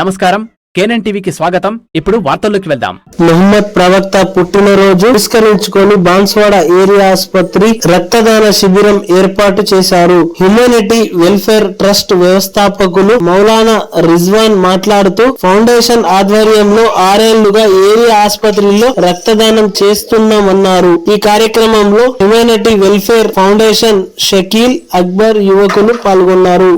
నమస్కారం. కేనన్ టీవీకి స్వాగతం. ఇప్పుడు వార్తల్లోకి వెళ్దాం. మొహమ్మద్ ప్రవక్త పుట్టినరోజు పురస్కరించుకొని బాన్స్వాడ ఏరియా ఆసుపత్రి రక్తదాన శిబిరం ఏర్పాటు చేశారు. హ్యుమానిటీ వెల్ఫేర్ ట్రస్ట్ వ్యవస్థాపకులు మౌలానా రిజ్వాన్ మాట్లాడుతూ ఫౌండేషన్ ఆధ్వర్యంలో ఆరేళ్ళుగా ఏరియా ఆసుపత్రిలో రక్తదానం చేస్తున్నామన్నారు. ఈ కార్యక్రమంలో humanity welfare foundation Shakeel Akbar యువకులు పాల్గొన్నారు.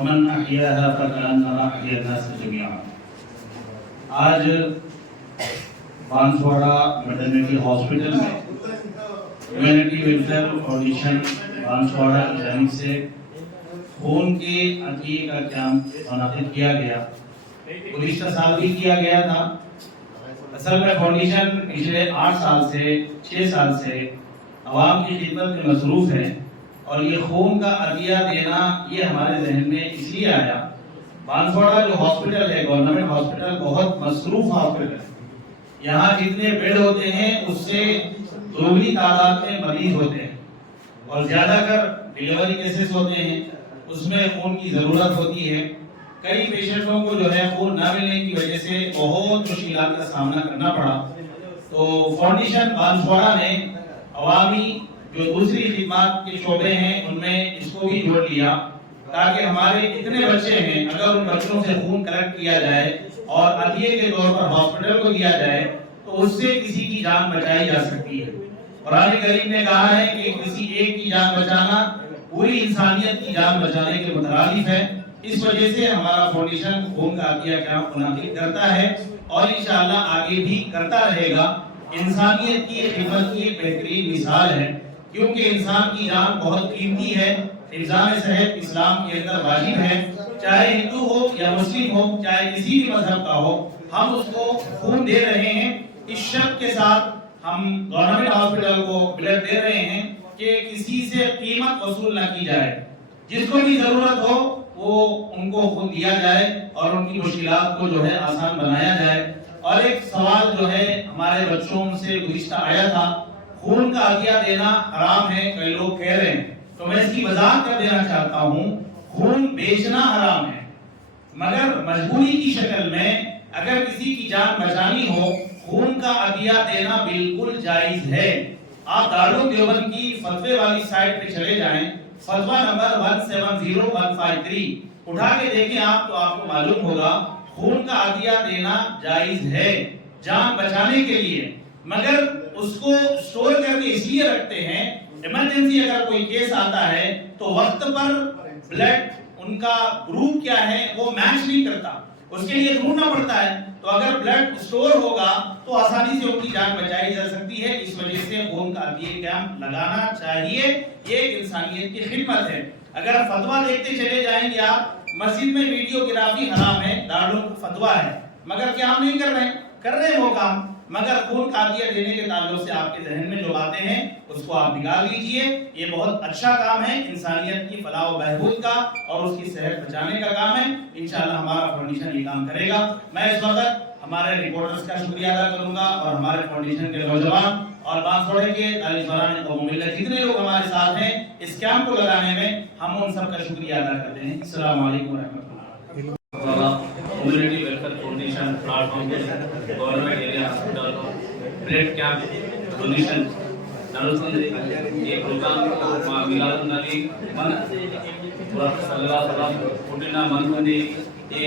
ومن احیاها فکانها احیا الناس جميعا. آج بانسواڑا میٹرنیٹی ہاسپٹل میں کمیونٹی ویلفیئر فاؤنڈیشن بانسواڑا جنگ سے خون کے عطیے کا کیمپ منعقد کیا گیا۔ گزشتہ سال بھی کیا گیا تھا۔ اصل میں فاؤنڈیشن پچھلے آٹھ سال سے، چھ سال سے عوام کی خدمت میں مصروف ہے اور یہ خون کا عدیہ دینا یہ ہمارے ذہن میں اس لیے آیا۔ بانسواڑہ جو ہاسپٹل ہے گورنمنٹ ہاسپٹل بہت مصروف ہاسپٹل ہے۔ یہاں جتنے بیڈ ہوتے ہیں، اس سے دوگنی تعداد میں مریض ہوتے ہیں۔ اور زیادہ تر ڈیلیوری کیسز ہوتے ہیں۔ اس میں خون کی ضرورت ہوتی ہے۔ کئی پیشنٹوں کو جو ہے خون نہ ملنے کی وجہ سے بہت مشکلات کا سامنا کرنا پڑا۔ تو فاؤنڈیشن بانسواڑہ نے عوامی جو دوسری خدمات کے شعبے ہیں، ان میں اس کو بھی جوڑ لیا۔ تاکہ ہمارے اتنے بچے ہیں، اگر ان بچوں سے خون کلیکٹ کیا جائے اور عطیے کے طور پر ہاسپٹل کو دیا جائے، تو اس سے کسی کی جان بچائی جا سکتی ہے۔ قرآن کریم نے کہا ہے کہ کسی ایک کی جان بچانا پوری انسانیت کی جان بچانے کے مترادف ہے۔ اس وجہ سے ہمارا فاؤنڈیشن خون کا عطیہ کیمپ منعقد کرتا ہے اور انشاءاللہ آگے بھی کرتا رہے گا۔ انسانیت کی خدمت کی بہترین مثال ہے۔ کیونکہ انسان کی جان بہت قیمتی ہے نظام صحت اسلام کے اندر واجب ہے۔ چاہے ہندو ہو یا مسلم ہو، چاہے کسی بھی مذہب کا ہو، ہم اس کو خون دے رہے ہیں۔ اس شرط کے ساتھ ہم گورنمنٹ ہاسپٹل کو بلڈ دے رہے ہیں کہ کسی سے قیمت وصول نہ کی جائے۔ جس کو بھی ضرورت ہو، وہ ان کو خون دیا جائے اور ان کی مشکلات کو جو ہے آسان بنایا جائے۔ اور ایک سوال جو ہے ہمارے بچوں سے گزشتہ آیا تھا خون کا عطیہ دینا حرام ہے، کئی لوگ کہہ رہے ہیں۔ تو میں اس کی وضاحت کر دینا چاہتا ہوں، خون بیچنا حرام ہے۔ مگر مجبوری کی شکل میں اگر کسی کی جان بچانی ہو، خون کا عطیہ دینا بالکل جائز ہے۔ آپ دارو دیوبند کی فتوے والی سائٹ پہ چلے جائیں۔ فتوہ نمبر 170153 اٹھا کے دیکھیں آپ تو آپ کو معلوم ہوگا، خون کا عطیہ دینا جائز ہے جان بچانے کے لیے۔ مگر اس کو سٹور کر کے اس لیے رکھتے ہیں ایمرجنسی اگر کوئی کیس آتا ہے تو وقت پر بلڈ ان کا گروپ کیا ہے، وہ میچ نہیں کرتا۔ اس کے لیے ڈھونڈنا پڑتا ہے۔ تو اگر بلڈ سٹور ہوگا تو آسانی سے ان کی جان بچائی جا سکتی ہے۔ اس وجہ سے خون کا یہ کام لگانا چاہیے۔ یہ انسانیت کی خدمت ہے۔ اگر فتویٰ دیکھتے چلے جائیں گے آپ، مسجد میں ویڈیو گرافی حرام ہے دارالعلوم فتویٰ ہے۔ مگر کیا ہم نہیں کر رہے؟ ہیں کر رہے ہو کام۔ مگر خون قادیہ دینے کے تعلق سے آپ کے ذہن میں جو باتیں ہیں، اس کو آپ نکال لیجیے۔ یہ بہت اچھا کام ہے، انسانیت کی فلاح و بہبود کا اور اس کی صحت بچانے کا کام ہے۔ انشاءاللہ ہمارا فاؤنڈیشن یہ کام کرے گا۔ میں اس وقت ہمارے رپورٹرز کا شکریہ ادا کروں گا اور ہمارے فاؤنڈیشن کے نوجوان، اور بات بانسوڑے کے طالبان قوم ملت جتنے لوگ ہمارے ساتھ ہیں، اس کیمپ کو لگانے میں ہم ان سب کا شکریہ ادا کرتے ہیں۔ السلام علیکم و ورحمۃ اللہ ఫౌండేషన్ ప్లాట్ఫామ్ గవర్నమెంట్ ఏరియా హాస్పిటల్లో బ్లడ్ క్యాంప్ డొనేషన్ నడుస్తుంది ఈ ప్రోగ్రామ్ మా మన పుట్టిన మంది ఈ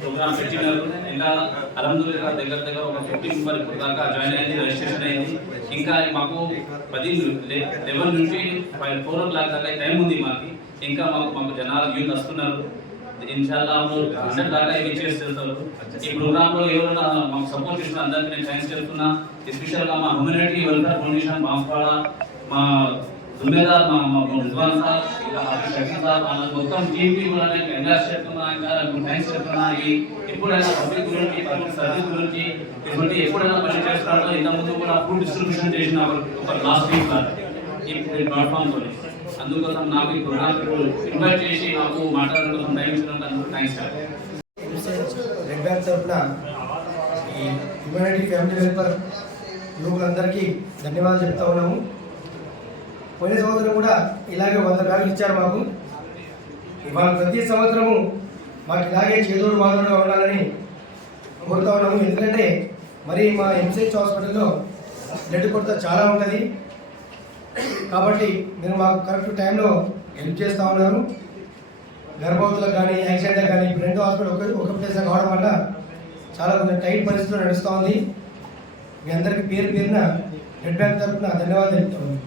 ప్రోగ్రామ్ పెట్టినారు ఇంకా అలహదుల్లా దగ్గర దగ్గర ఒక ఫిఫ్టీ మెంబర్ ఇప్పుడు దాకా జాయిన్ అయింది రిజిస్ట్రేషన్ అయింది ఇంకా మాకు పది లెవెన్ నుంచి ఫైవ్ ఫోర్ ఓ క్లాక్ దాకా టైం ఉంది మాకు ఇంకా మాకు మాకు జనాలు యూత్ వస్తున్నారు. ఇన్షాల్లా హండ్రెడ్ దాకా ఇవి చేస్తారు ఈ ప్రోగ్రామ్లో ఎవరైనా మాకు సపోర్ట్ చేసిన అందరికీ నేను థ్యాంక్స్ చెప్తున్నా. ఎస్పెషల్గా మా హ్యూమనిటీ వెల్ఫేర్ ఫౌండేషన్ బాంస్వాడ మా దుమ్మేదార్ మా మా రిజ్వాన్ సార్ ఇంకా శక్తి సార్ వాళ్ళ మొత్తం టీమ్కి కూడా నేను ఎంజాయ్ చేస్తున్నా ఇంకా థ్యాంక్స్ చెప్తున్నా. ఈ ఎప్పుడైనా పబ్లిక్ గురించి పబ్లిక్ సర్వీస్ గురించి ఇటువంటి ఎప్పుడైనా పని చేస్తారో ఇంత ముందు కూడా ఫుడ్ డిస్ట్రిబ్యూషన్ చేసిన ఒక లాస్ట్ వీక్ సార్ ఈ ప్లాట్ఫామ్ తోని. అందుకోసం నాకు ఈ ప్రోగ్రామ్ ఇన్వైట్ చేసి నాకు మాట్లాడడం కోసం టైం ఇచ్చినందుకు థ్యాంక్స్ సార్. రెడ్ తరఫున ఈ హ్యూమానిటీ ఫ్యామిలీ వెల్ఫేర్ యువకులందరికీ ధన్యవాదాలు చెప్తా ఉన్నాము. పోయిన సంవత్సరం కూడా ఇలాగే వంద బ్యాగులు ఇచ్చారు మాకు. ఇవాళ ప్రతి సంవత్సరము మాకు ఇలాగే చేదోడు మాదోడుగా ఉండాలని కోరుతా ఉన్నాము. ఎందుకంటే మరి మా ఎంసీహెచ్ హాస్పిటల్లో బ్లడ్ కొరత చాలా ఉంటుంది. కాబట్టి మీరు మాకు కరెక్ట్ టైంలో హెల్ప్ చేస్తూ ఉన్నారు గర్భవతులకు కానీ యాక్సిడెంట్ కానీ ఇప్పుడు రెండు హాస్పిటల్ ఒక ఒక ప్లేస్ కావడం వల్ల చాలా కొంచెం టైట్ పరిస్థితులు నడుస్తూ ఉంది. మీ అందరికీ పేరు పేరున రెడ్ బ్యాంక్ తరఫున ధన్యవాదాలు చెప్తా ఉన్నాను